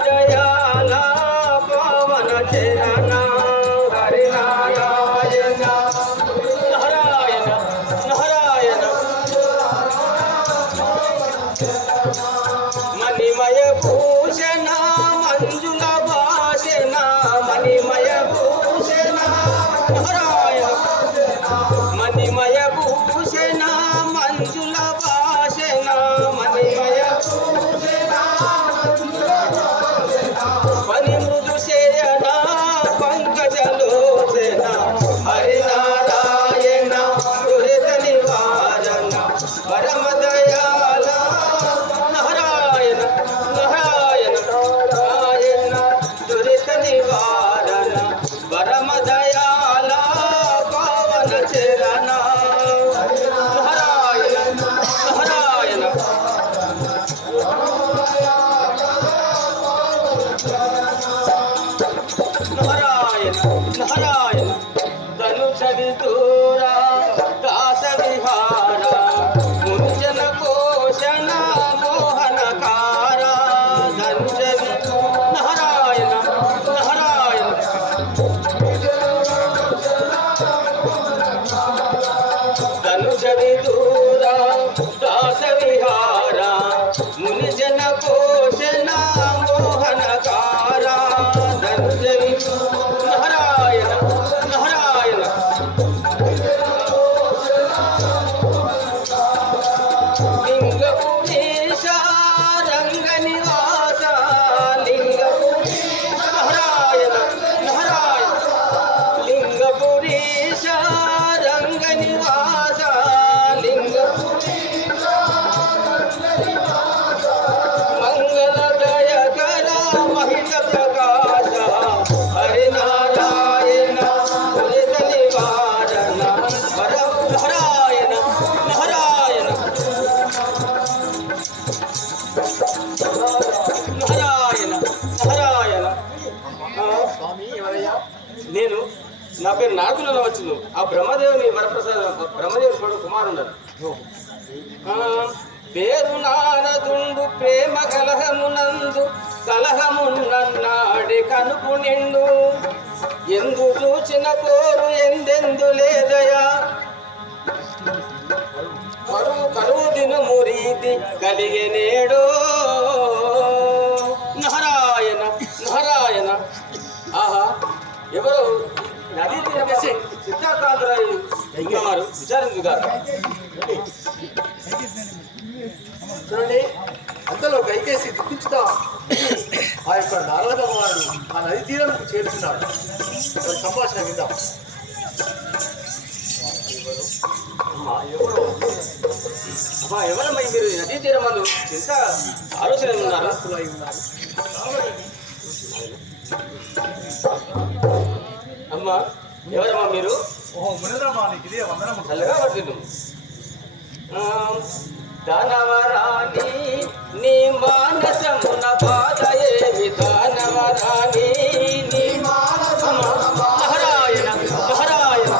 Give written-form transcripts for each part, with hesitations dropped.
దయాల పవన చరణ హరినారాయణ నారాయణ నారాయణ మణిమయ భూషణ మంజుల భాషణ మణిమయ భూషణ నారాయణ మణిమయ భూషణ మంజుల భాషణ మణిమయ పని మృదు శయన పంకజలోచన హరినారాయణ దురిత నివారణ పరమ దయాళ నారాయణ నారాయణ నారాయణ దురిత నివారణ పరమ దయాళ పవన చరణ నారాయణ నారాయణ నారాయణ నారాయణ ధనుష విదూర దాస విహార ముంజన పోషణ మోహనకార ధనుష నారాయణ నారాయణ ధనుష విదూర దాస విహార మునిజన పోషణ మోహనకార ధనుష నారాయణ నారాయణ లింగపురీశ రంగ నివాస లింగపురీశ నారాయణ నారాయణ లింగపురీశ రంగ నివాస లింగపురీశ మంగళదయకర మహిత ప్రకాశ హరినారాయణ దురిత నివారణ పరమ నారాయణ నారాయణ నారాయణ నారాయణ నేను నా పేరు నారదులలో వచ్చును ఆ బ్రహ్మదేవుని వరప్రసాద బ్రహ్మదేవుని కొడుకు కుమారుండను పేరు నారదుండు ప్రేమ కలహమునందు కలహమున్నాడే కనుపు నిండు ఎందు చూచిన పోరు ఎందెందు లేదయా కరువు దినము రీతి కలిగే నేడో నారాయణ నారాయణ ఆహా ఎవరు నదీ తీరమేసి సిద్ధార్థాంతరాయు ఉన్నారు విచారించు గారు చూడండి అంతలో కైకేసి దుఃఖించుతా ఆ యొక్క నారద కుమారుడు ఆ నది తీరం చేరుతున్నాడు సంభాషణ విందాం. ఎవరమ్మా మీరు నదీ తీరం వాళ్ళు ఎంత ఆలోచన ఉన్నారు అమ్మా ఎవరమ్మా మీరు చల్లగా పడుతుంది దానవరాణి నీ మానసమున బాధయేమి దానవరాణి నీ నారాయణ నారాయణ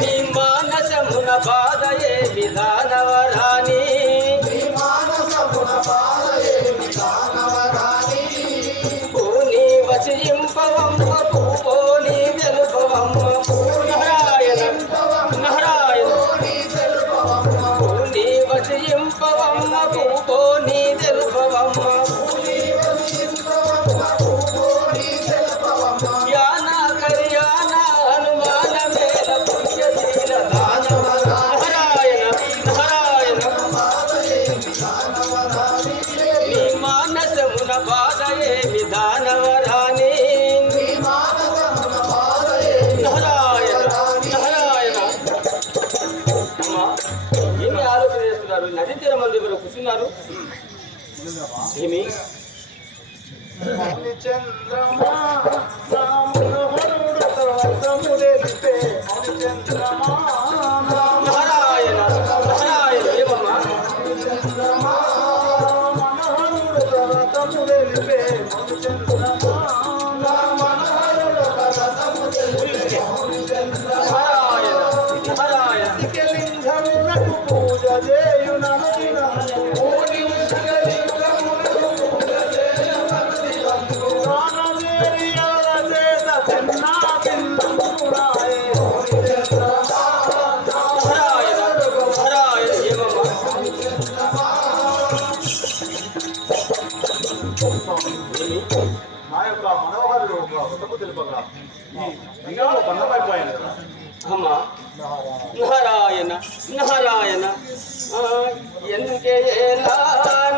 నీ మానసమున బాధయేమి దానవరాణి పూని వచయింపవమ్మ పూని వెలుపవమ్మ నారాయణ నారాయణ వచయింపవమ్మ పూని తెలుపవమ్మ యాన కళ్యాణ హనుమాన మేల పుణ్యశీల దానవ నారాయణ నారాయణ నీ మానసమున బాధయేమి దానవరాణి నారాయణ నారాయణ అమ్మా ఏమి ఆలోచన చేస్తున్నారు నది తీరం మంది ఎవరు కూర్చున్నారు ఏమి నారాయణ నారాయణ ఏమమ్మా ఏమి? నా యొక్క మనోహరుడు ఒక వ్రతము తెలుపగా ఈ లింగాలు బంధమైపోయాను కదా. అమ్మా నారాయణ నారాయణ ఎందుకే ఏలా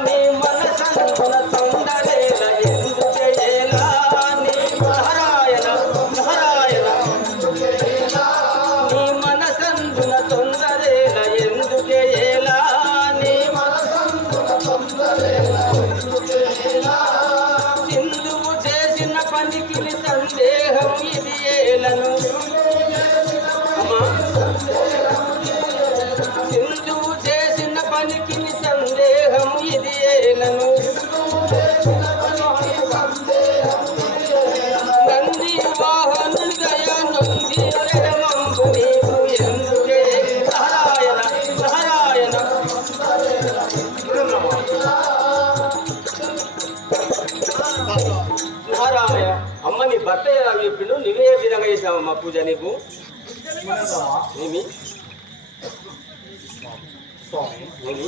నీ మనసంతున తొందరేల ఎందుకే ఏలా నీ నారాయణ నారాయణ నీ మనసంతున తొందరేల ఎందుకే ఏలా నీ మనసంతున తొందరేల ఎందుకే ఏలా సింధువు చేసిన పనికి సందేహం ఇది ఏలను సింధువు చేసిన పనికి సందేహం ఇది ఏలను నంది వాహనుడయ నొంది ఎడమంబు నీవు ఎందుకే నారాయణ నారాయణ నారాయణ అమ్మ నీ భర్త ఎలా చెప్పిండు నువ్వే విధంగా చేసావమ్మా పూజ నీకు ఏమి ఏమి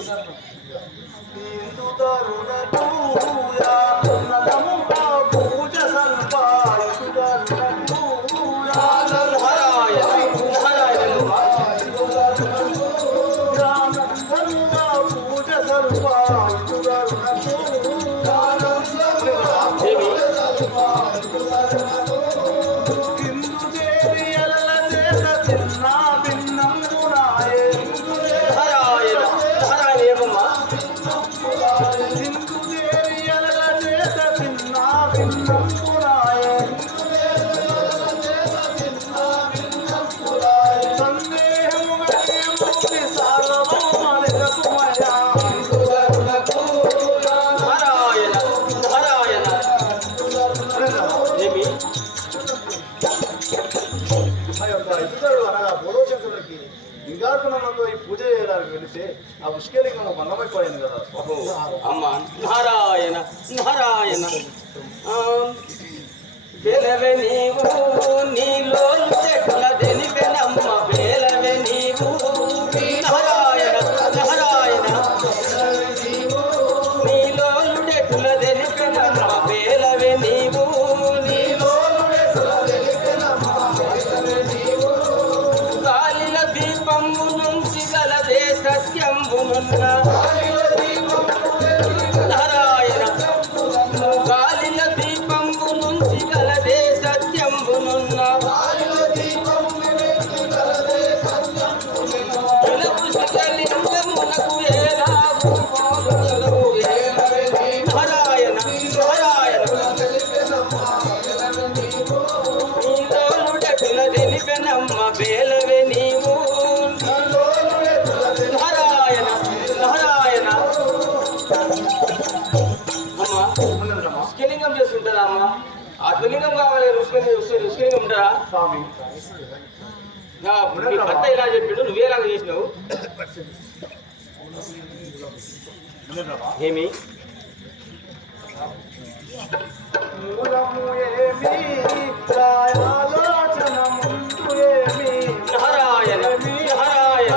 లింగార్పణంలో ఈ పూజ చేయడానికి వెళితే ఆ పుష్కలింగం బంధమైపోయాను కదా. అమ్మ నారాయణ నారాయణ బెలవే నీవు నీలో చెట్ల దెనిపెనమ్మ బేలవే నీవు నారాయణ నారాయణ నీలో చెట్ల దెనిపెనమ్మ బేలవే నీవు గాలిల దీపము నుంచి గలదే సత్యంబునున్న నారాయణ గాలిల దీపంబు నుంచి గలదే సత్యంబునున్న పిలుపు శిఖలింగమునకు ఏలాగు నారాయణ నారాయణ నీలోనుడెటుల తెలిపెనమ్మ బేలవే నీవు నారాయణ నారాయణ అమ్మా పుష్కలింగం చేస్తుంటారా అమ్మ ఆత్మలింగం కావాలి ఋషిలింగం ఉంటారా స్వామి మీ భర్త ఇలా చెప్పిండు నువ్వేలాగా చేసినావు ఏమి మూలము ఏమి ఆలోచన ముందు ఏమి నారాయణ నారాయణ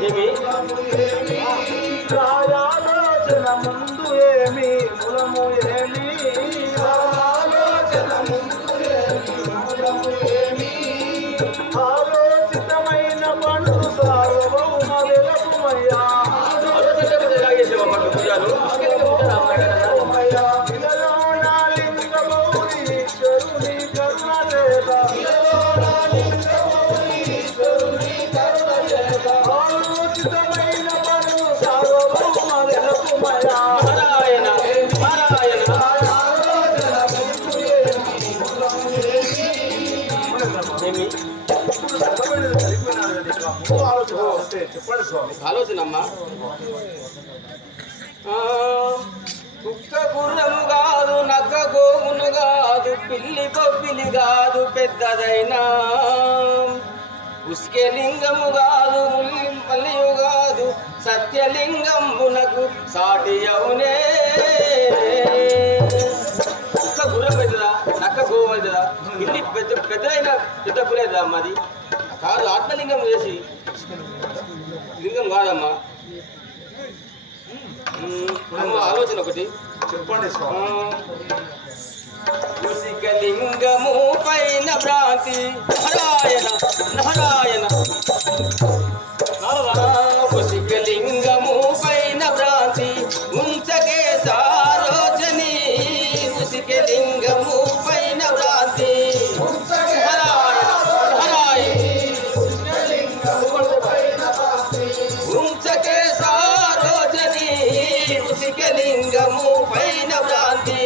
ఏమి ఆలోచన ముందు ఏమి మూలము ఏమి ఆలోచన ముందు ఏమి మూలము ఏమి ఆలోచితమైన పండు సార్వభౌమ వెలకుమయ్యా ఎలా చేసావమ్మా పూజలు పుష్కలింగం ఉంటారా అమ్మ ఎక్కడన్నా? లింగ బౌరీశ్వరుని కరుణ చేత ఆలోచితమైన పండు సార్వభౌమ వెలకుమయ్యా నారాయణ నారాయణ ఏమి చెప్పండి స్వామి. ఆలోచన అమ్మా కుక్క గుర్రము కాదు నక్క గోవును కాదు పిల్లి బొబ్బిలి కాదు పెద్దదైనా ఉస్కే లింగము కాదు మల్లియు కాదు సత్యలింగంబునకు సాటి అవునే కుక్క గుర్రం అవుతుందా నక్క గోవు అవుతుందా పిల్లి పెద్దదైన పెద్ద పులేదా అమ్మది కాదు ఆత్మలింగం చేసి లింగం కాదమ్మా ఆలోచన ఒకటి చెప్పండి స్వామి. లింగము పైన భ్రాంతి నారాయణ నారాయణ లింగము పైన భ్రాంతి ఉంచకే సారోజని లింగము పైన భ్రాంతి నారాయణ నారాయణ ఉంచకే సారోజని లింగము పైన భ్రాంతి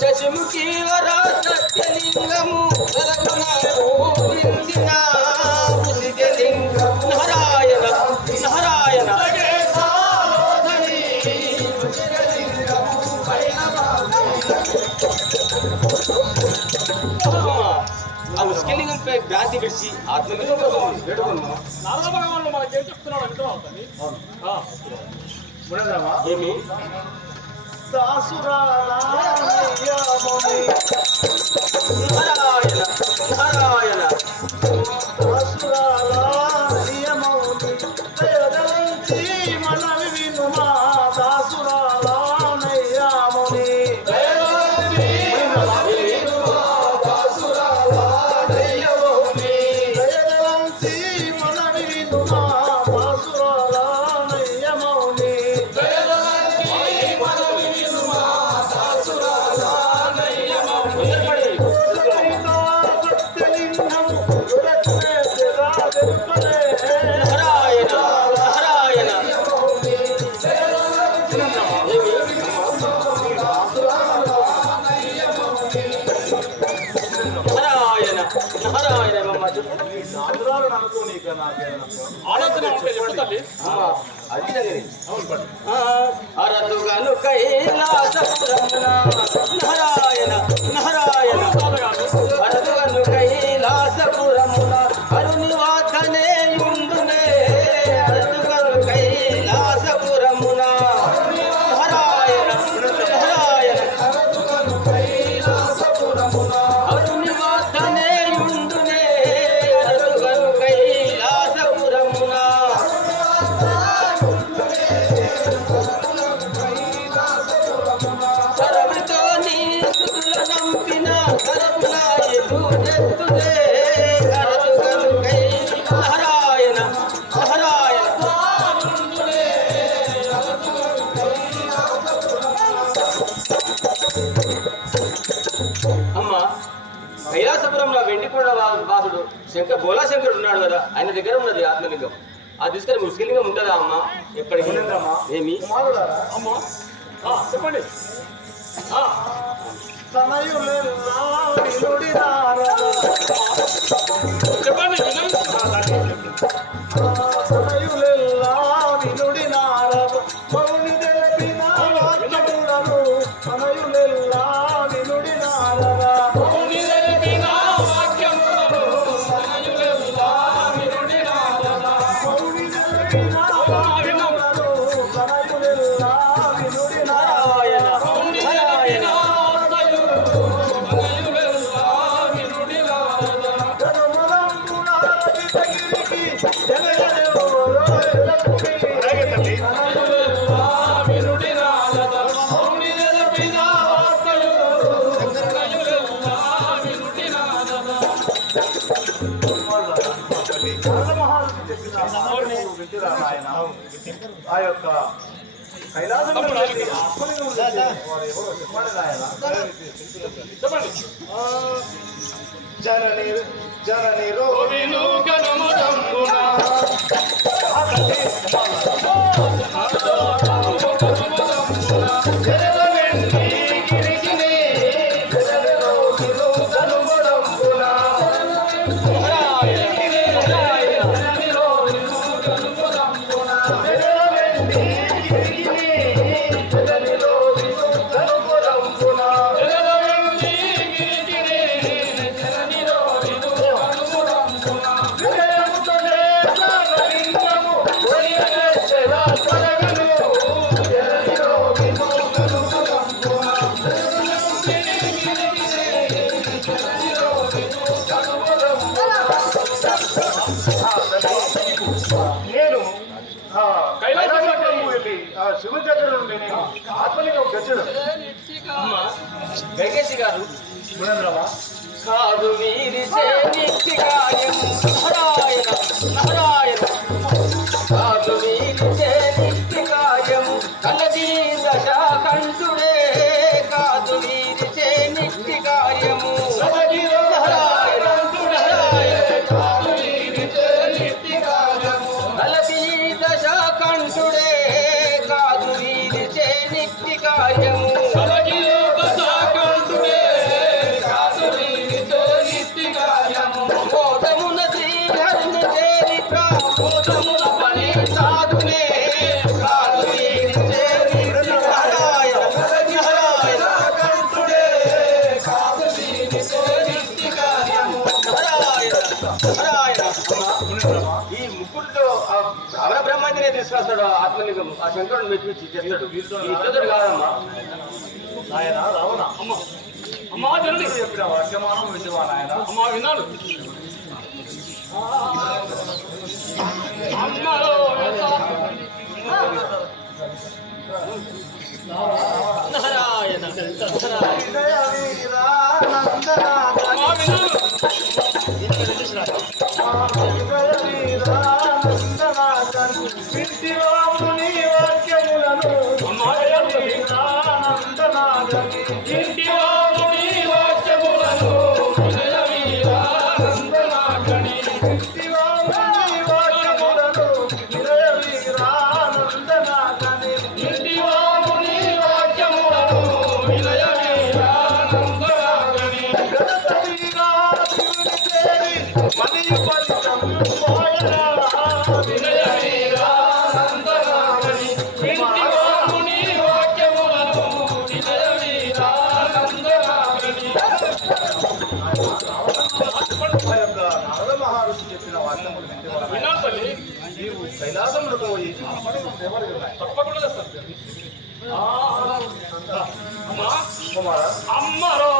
శశిముఖి వరా సత్యలింగము నారాయణ నారాయణ ఆ ఉస్కలింగం పై భ్రాంతి విడిచి ఆత్మలింగం వేడుకున్నాం. నారద భగవానుడు మనకేం చెప్తున్నాడు అంటే వినదామా? ఏమి దాసురాలయముని నారాయణ నారాయణ దాసురాలయముని దయదలించి మనవి వినుమా. దాసురాలయముని దయదలించి మనవి వినుమా. దాసురాలయముని నారాయణ నారాయణ నారాయణ నారాయణ అమ్మ చెప్పు. సాధురాలను అనుకోని ఇక నాకేదైనా ఆలోచన ఉంటే చెప్పు తల్లి. అది దగ్గరే అవును పడి అరదుగను కైలాసపురమున నారాయణ నారాయణ అరదుగను కైలాసపురమున అరునివాసనే యుండునే అరదుగను కైలాసపురమున నారాయణ నారాయణ అరునివాసనే యుండునే అరదుగను కైలాసపురమున సరవితో నీ సుతుల నంపిన కరముల ఎదురెత్తుదే కరదుగను కై నారాయణ నారాయణ అమ్మ కైలాసపురంలో వెండికొండ వాసుడు బోలాశంకరుడు ఉన్నాడు కదా, ఆయన దగ్గర ఉన్నది ఆత్మలింగం. అది తీసుకొని ముస్లింగం ఉంటుందా అమ్మ ఎప్పటికీ? ఏమి కుమారులారా, అమ్మా చెప్పండి. తనయులెల్లా వినుడినారద. చెప్పండి వినండి. తనయులెల్లా వినుడినారద. మౌని తెలిపిన వాక్యములను తనయులెల్లా వినుడినారద. మౌని తెలిపిన వాక్యములను తనయులెల్లా వినుడినారద. మౌని తెలిపిన వాక్యములను తనయులెల్లా వినుడినారద. నారాయణ తనయులెల్లా వినుడినారద. జనములందున రజితగిరికి జనగణెవరో ఎల్లప్పుడీ. తనయులెల్లా వినుడినారద. మౌని తెలిపిన వాక్యములను తనయులెల్లా వినుడినారద. మహారాజు చెప్పిన మాటలు వింటురా నాయన. ఆ యొక్క కైలాసంలో వెళ్ళి ఆత్మలింగం ఉంటే వారు ఎవరో చెప్పండి నాయన. చెప్పండి. జనని జనని కోవిలు గణముదంబున జలవెండి గిరిగిని జలరోగిలు గణముదంబున జలవెండి గిరిగిని జలరోగిలు గణముదంబున జలవెండి గిరిగిని జలరోగిలు గణముదంబున విజయముతోనే నేను కైలాసము వెళ్ళి ఆ శివుని దగ్గర నుండి నేను ఆత్మలింగం తెచ్చడం. అమ్మా గంగేశి గారు గుణంద్రమా కాదు వీరిచే నిత్యకాయము నారాయణ నారాయణ కాదు వీరిచే నిత్యకాయము కలది దశాకంఠుడే కాదు వీరిచే నిత్యకాయము నారాయణ నారాయణ కాదు వీరిచే నిత్యకాయము కలది దశాకంఠుడే కాదు వీరిచే నిత్యకాయము మోదమున శ్రీహరిని చేరి ప్రమోదమున పని సాధునే కాదు వీరి చేరి నారాయణ నారాయణ కంఠుడే కాదు వీరి చేరి నారాయణ నారాయణ. ఈ ముగ్గురులో అవర బ్రహ్మాండనే తీసుకొస్తాడు ఆత్మలింగం. ఆ శంకరుడు మెప్పించి చేస్తాడు. ఈ ఇద్దరు కాదమ్మా ఆయన రావణ అమ్మా జనని చెప్పిన వర్తమానం వింటువా నాయన? అమ్మా విన్నాను. అమ్మలో నారాయణ విజయ వీరా నందనాథ అమ్మా విన్నాను. విజయ వీరా నందనాథ వింటివాముని వాక్యములను అమ్మా విన్నాను. వీరా నందనాథ ఇంటి వాముని వాక్యములను విజయ వీరానందనాథని వింటివాముని వాక్యములను విజయ వీరా నందనాథని ఇంటి వాముని వాక్యములను విజయ వీరానందనాథని గణపతిగా శివుని చేరి మనియు ఫలితం పోయరా విజయ వీరానందనాథని ఇంటి వాముని వాక్యములను విజయ వీరానందనాథని. ఆ యొక్క నారద మహర్షి చెప్పిన వాక్యములు వింటివాడు. విన్నాను తల్లి. నీవు కైలాసములకు పోయి ఎవరికి ఉన్నాయి తప్పకుండా చేస్తాను. అమ్మా కుమారా అమ్మరో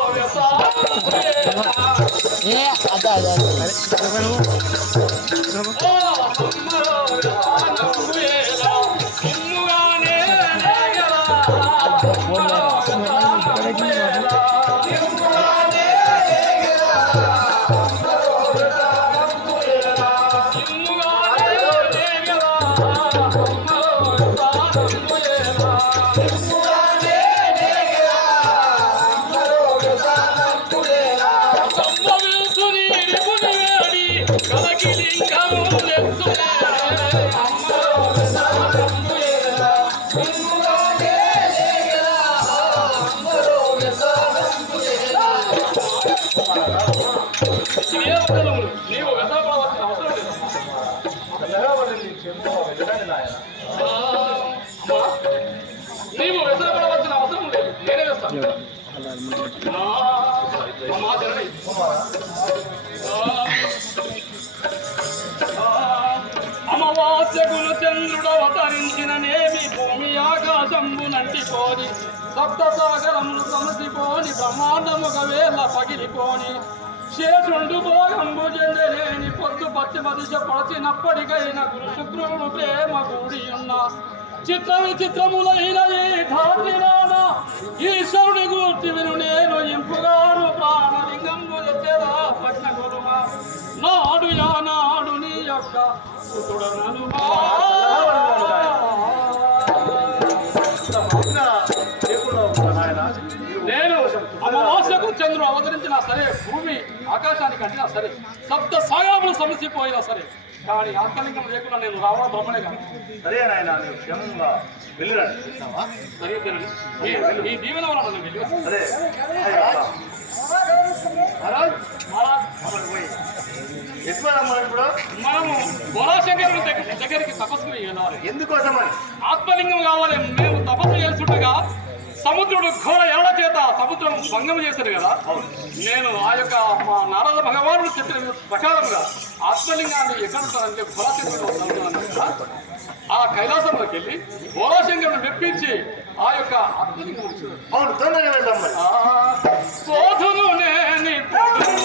నీవు వ్యసనపడవలసిన అవసరం లేదు. కలహవల్లి చెంపు వెళ్ళండి నాయన. నీవు వ్యసనపడవలసిన అవసరం లేదు. నేనే వేస్తాను. అమ్మా జనని కుమారా అమావాస్యకులు చంద్రుడు అవతరించిన నేమి భూమి ఆకాశంబు నంటిపోని సప్త సాగరములు సమసిపోని బ్రహ్మాండముగ వేళ పగిలిపోని శేషుండు భోగంబు చెందలేని పొద్దు పశ్చిమ దిశ పడచినప్పటికైన గురు శుక్రుడు ప్రేమ కూడి ఉన్న చిత్ర విచిత్రములైన ఈ ధాత్రిరాన ఈశ్వరుడి గూర్చి విను నేను ఇంపుగాను ప్రాణలింగంబు తెరా పట్న కొలుమ నాడు యానాడు నీ యొక్క సుతుడనను నేను అమావాస్యకు చంద్రుడు అవతరించినా సరే భూమి ఆకాశానికి అంటినా సరే సప్త సాగరములు సమసిపోయినా సరే కానీ ఆత్మలింగం లేకుండా నేను రావడం బ్రహ్మనే కాదు. సరే నాయన నీవు క్షేమంగా వెళ్ళిరండి. సరే తెలియదు ఈ దీవెన వల్ల నన్ను వెళ్ళి సరే మహారాజ్ మహారాజ్ ఎక్కువ మనం ఇప్పుడు మనము బోలాశంకరుని దగ్గరికి తపస్సుకు వెళ్ళాలి. ఎందుకోసమని ఆత్మలింగం కావాలి. మేము తపస్సు చేస్తుండగా సముద్రుడు ఘోర ఎరల చేత సముద్రం భంగం చేశాడు కదా. నేను ఆ యొక్క మా నారద భగవానుడు చెప్పిన ప్రకారంగా ఆత్మలింగాన్ని ఎక్కడ ఉంటారంటే బోలాశంకరుడు ఆ కైలాసంలోకి వెళ్ళి బోలాశంకరుని మెప్పించి ఆ యొక్క ఆత్మలింగం అవును తొందరగా వెళ్దాం మరి.